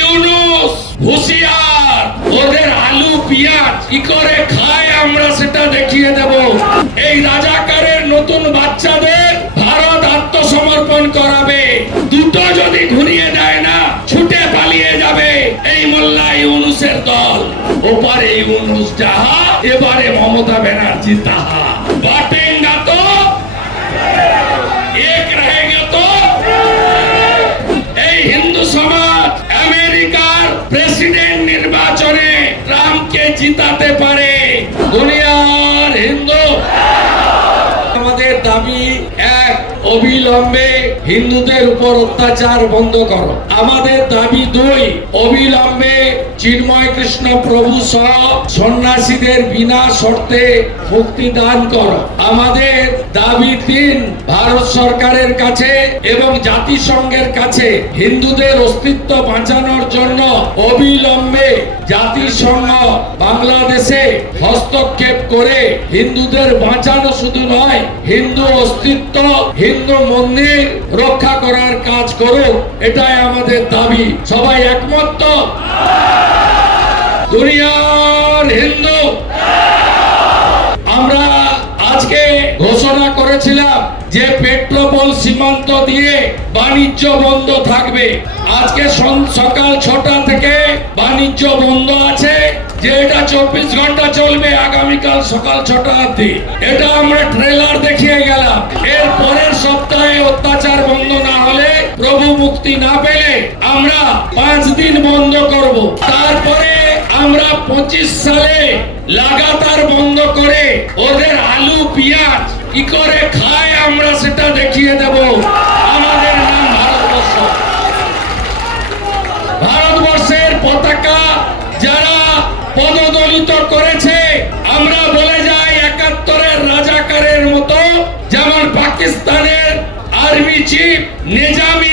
ইউনুস, হুশিয়ার, ওদের আলু, পিয়াজ, কি করে খায় আমরা সেটা দেখিয়ে দেব। এই রাজাকারের নতুন বাচ্চাদের ভারত আত্মসমর্পণ করাবে। দুটো যদি ঘুরিয়ে দেয় না, ছুটে পালিয়ে যাবে এই মোল্লা ইউনুসের দল। ওপারে ইউনুস যাহা, এবারে মমতা ব্যানার্জি তাহা। বাটেঙ্গা জিতাতে পারে। দুনিয়ার হিন্দু। আমাদের দাবি এক অবিলম্বে হিন্দুদের উপর অত্যাচার বন্ধ করো। আমাদের দাবি দুই, অবিলম্বে চিন্ময় কৃষ্ণ প্রভু সহ সন্ন্যাসীদের বিনা শর্তে মুক্তি দান করো। আমাদের দাবি তিন, ভারত সরকারের কাছে এবং জাতিসংঘের কাছে হিন্দুদের অস্তিত্ব বাঁচানোর জন্য অবিলম্বে জাতিসংঘ বাংলাদেশে হস্তক্ষেপ করে হিন্দুদের বাঁচানো শুধু নয়, হিন্দু অস্তিত্ব, হিন্দু মন্দির রক্ষা করার কাজ করুক এটাই আমাদের দাবি। সবাই একমত তো? দুনিয়ার হিন্দু, আমরা আজকে ঘোষণা করেছিলাম যে পেট্রোপল সীমান্ত দিয়ে বাণিজ্য বন্ধ থাকবে। আজকে সকাল ছটা থেকে বাণিজ্য বন্ধ আছে, যে এটা চব্বিশ ঘণ্টা চলবে আগামীকাল সকাল ছটা অব্দি এটা আমরা ট্রেলার দেখিয়ে গেলাম। এর প্রভু মুক্তি না পেলে আমরা পাঁচ দিন বন্ধ করব। তারপরে আমরা পঁচিশ সালে লাগাতার বন্ধ করে ওদের আলু, পেঁয়াজ কি করে খায় আমরা সেটা দেখিয়ে দেব। আমাদের নাম ভারতবর্ষ। ভারতবর্ষের পতাকা যারা পদদলিত করেছে, আমরা বলে যাই একাত্তরের রাজাকারের মতো, যেমন পাকিস্তানের আর্মি চিফ নিজামি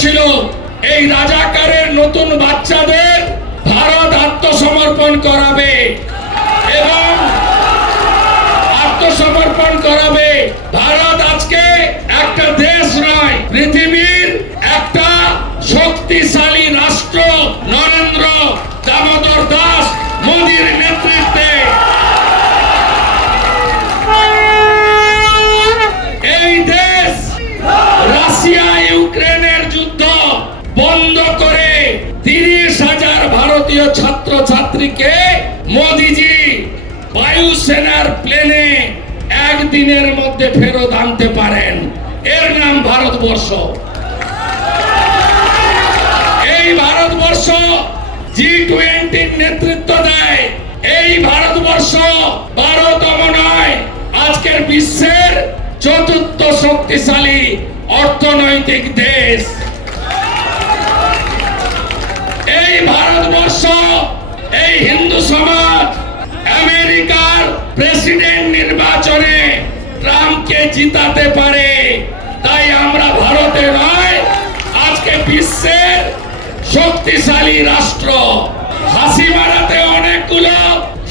করেছিল এই রাজাকারের নতুন বাচ্চাদের ভারত আত্মসমর্পণ করাবে। এবং আত্মসমর্পণ করাবে। ভারত আজকে একটা দেশ নয়, পৃথিবীর একটা শক্তিশালী ভারতীয় ছাত্র ছাত্রীকে মোদিজি বায়ুসেনার প্লেনে একদিনের মধ্যে ফেরত আনতে পারেন। এর নাম ভারতবর্ষ। এই ভারতবর্ষ জি টোয়েন্টির নেতৃত্ব দেয়। এই ভারতবর্ষ বারোতম নয় আজকের বিশ্বের চতুর্থ শক্তিশালী অর্থনৈতিক দেশ। এই ভারতবর্ষ এই হিন্দু সমাজ আমেরিকার প্রেসিডেন্ট নির্বাচনে ট্রাম্পকে জিতাতে পারে। তাই আমরা ভারতে নয়, আজকে বিশ্বের শক্তিশালী রাষ্ট্র। হাসি মারাতে অনেকগুলো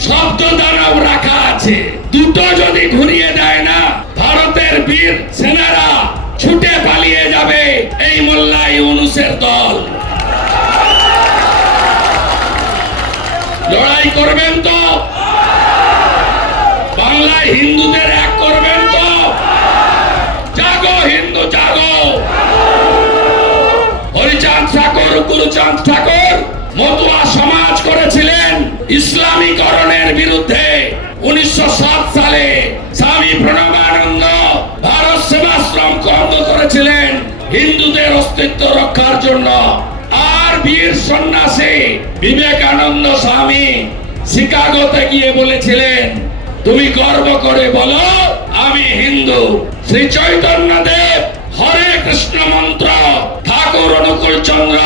শব্দ দানব রাখা আছে। দুটো যদি ঘুরিয়ে দেয় না, ভারতের বীর সেনারা ছুটে পালিয়ে যাবে এই মোল্লা ইউনুসের দল। লড়াই করবেন তো? বাংলায় হিন্দুদের এক করবেন তো? জাগো, হিন্দু, জাগো। হরিচাঁদ ঠাকুর, গুরুচাঁদ ঠাকুর মতুয়া সমাজ করেছিলেন ইসলামীকরণের বিরুদ্ধে উনিশশো সাত সালে। স্বামী প্রণবানন্দ ভারত সেবাশ্রম বন্ধ করেছিলেন হিন্দুদের অস্তিত্ব রক্ষার জন্য। বীর সন্ন্যাসী বিবেকানন্দ স্বামী শিকাগোতে গিয়ে বলেছিলেন, তুমি গর্ব করে বলো, আমি হিন্দু। শ্রী চৈতন্য দেব হরে কৃষ্ণ মন্ত্র, ঠাকুর অনুকূল চন্দ্র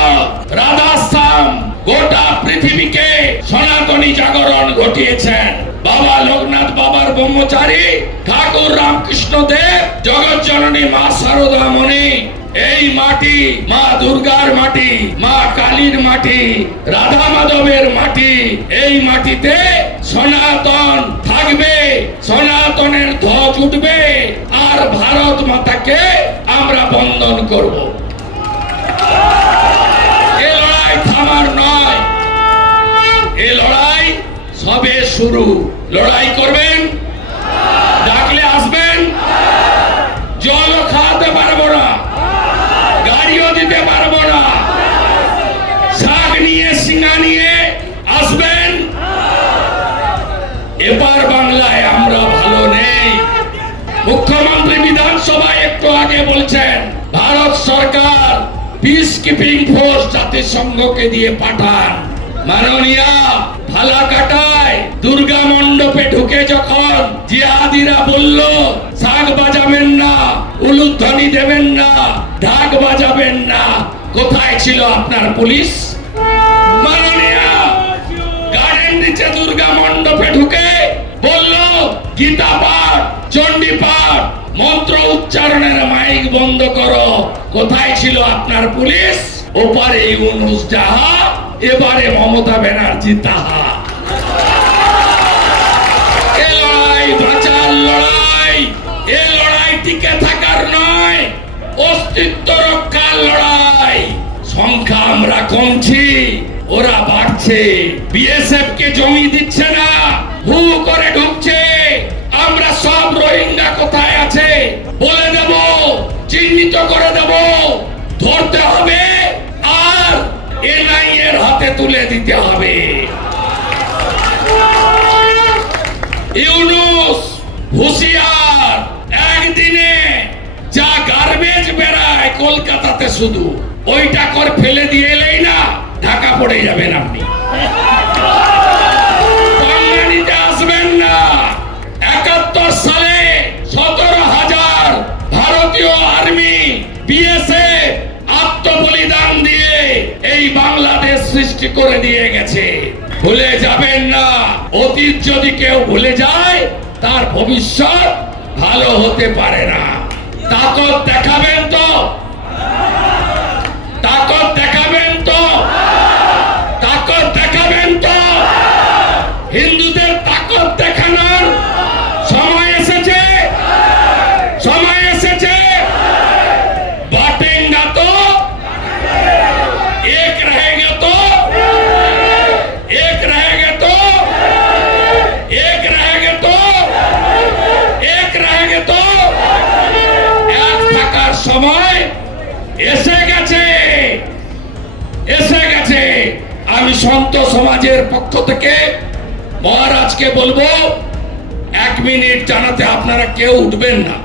রাধাস্থাম গোটা পৃথিবীকে সনাতনী জাগরণ ঘটিয়েছেন। বাবা লোকনাথ বাবার ব্রহ্মচারী, ঠাকুর রামকৃষ্ণ দেব জগৎ জননী মা সারদা মণি এই মাটি, মা দুর্গার মাটি, মা কালীর মাটি, রাধা মাধবের মাটি, এই মাটিতে সনাতন থাকবে, সনাতনের ধ্বজ উঠবে, আর ভারত মাতাকে আমরা বন্দন করব। এ লড়াই থামার নয়, এ লড়াই সবে শুরু। লড়াই করবেন আগে বলছেন, ভারত সরকার পিস কিপিং ফোর্স জাতিসংঘকে দিয়ে পাঠান। মাননীয়া ফালাকাটায় দুর্গা মণ্ডপে ঢুকে যখন জিহাদিরা বলল শাক বাজাবেন না, উলুধ্বনি দেবেন না, ঢাক বাজাবেন না, কোথায় ছিল আপনার পুলিশ? মাননীয়া গার্ডেন নিচে দুর্গা মণ্ডপে ঢুকে বলল, গীতা পাঠ মন্ত্র উচ্চারণের মাইক বন্ধ করো। কোথায় ছিল আপনার পুলিশ? ওপারে ইউনুস যাহা, এবারে মমতা ব্যানার্জি তাহা। অস্তিত্ব রক্ষার লড়াই। সংখ্যা আমরা কমছি, ওরা বাড়ছে। বিএসএফ কে জমি দিচ্ছে না, হু করে ঢুকছে, আমরা সব রোহিঙ্গা কোথায় আছে? চিহ্নিত করে দেব। ধরতে হবে আর এর হাতে তুলে দিতে হবে। ইউনুস হুশিয়ার, একদিনে যা গার্বেজ বেড়ায় কলকাতাতে শুধু, ওইটা কর ফেলে দিয়ে এলেই না, ঢাকা পড়ে যাবেন আপনি। ভুলে যাবেন না। অতীত যদি কেউ ভুলে যায়, তার ভবিষ্যৎ ভালো হতে পারে না। তাকত দেখাবেন তো? তাকত সমাজের পক্ষ থেকে মহারাজকে বলব এক মিনিট জানাতে আপনারা কেউ উঠবেন না।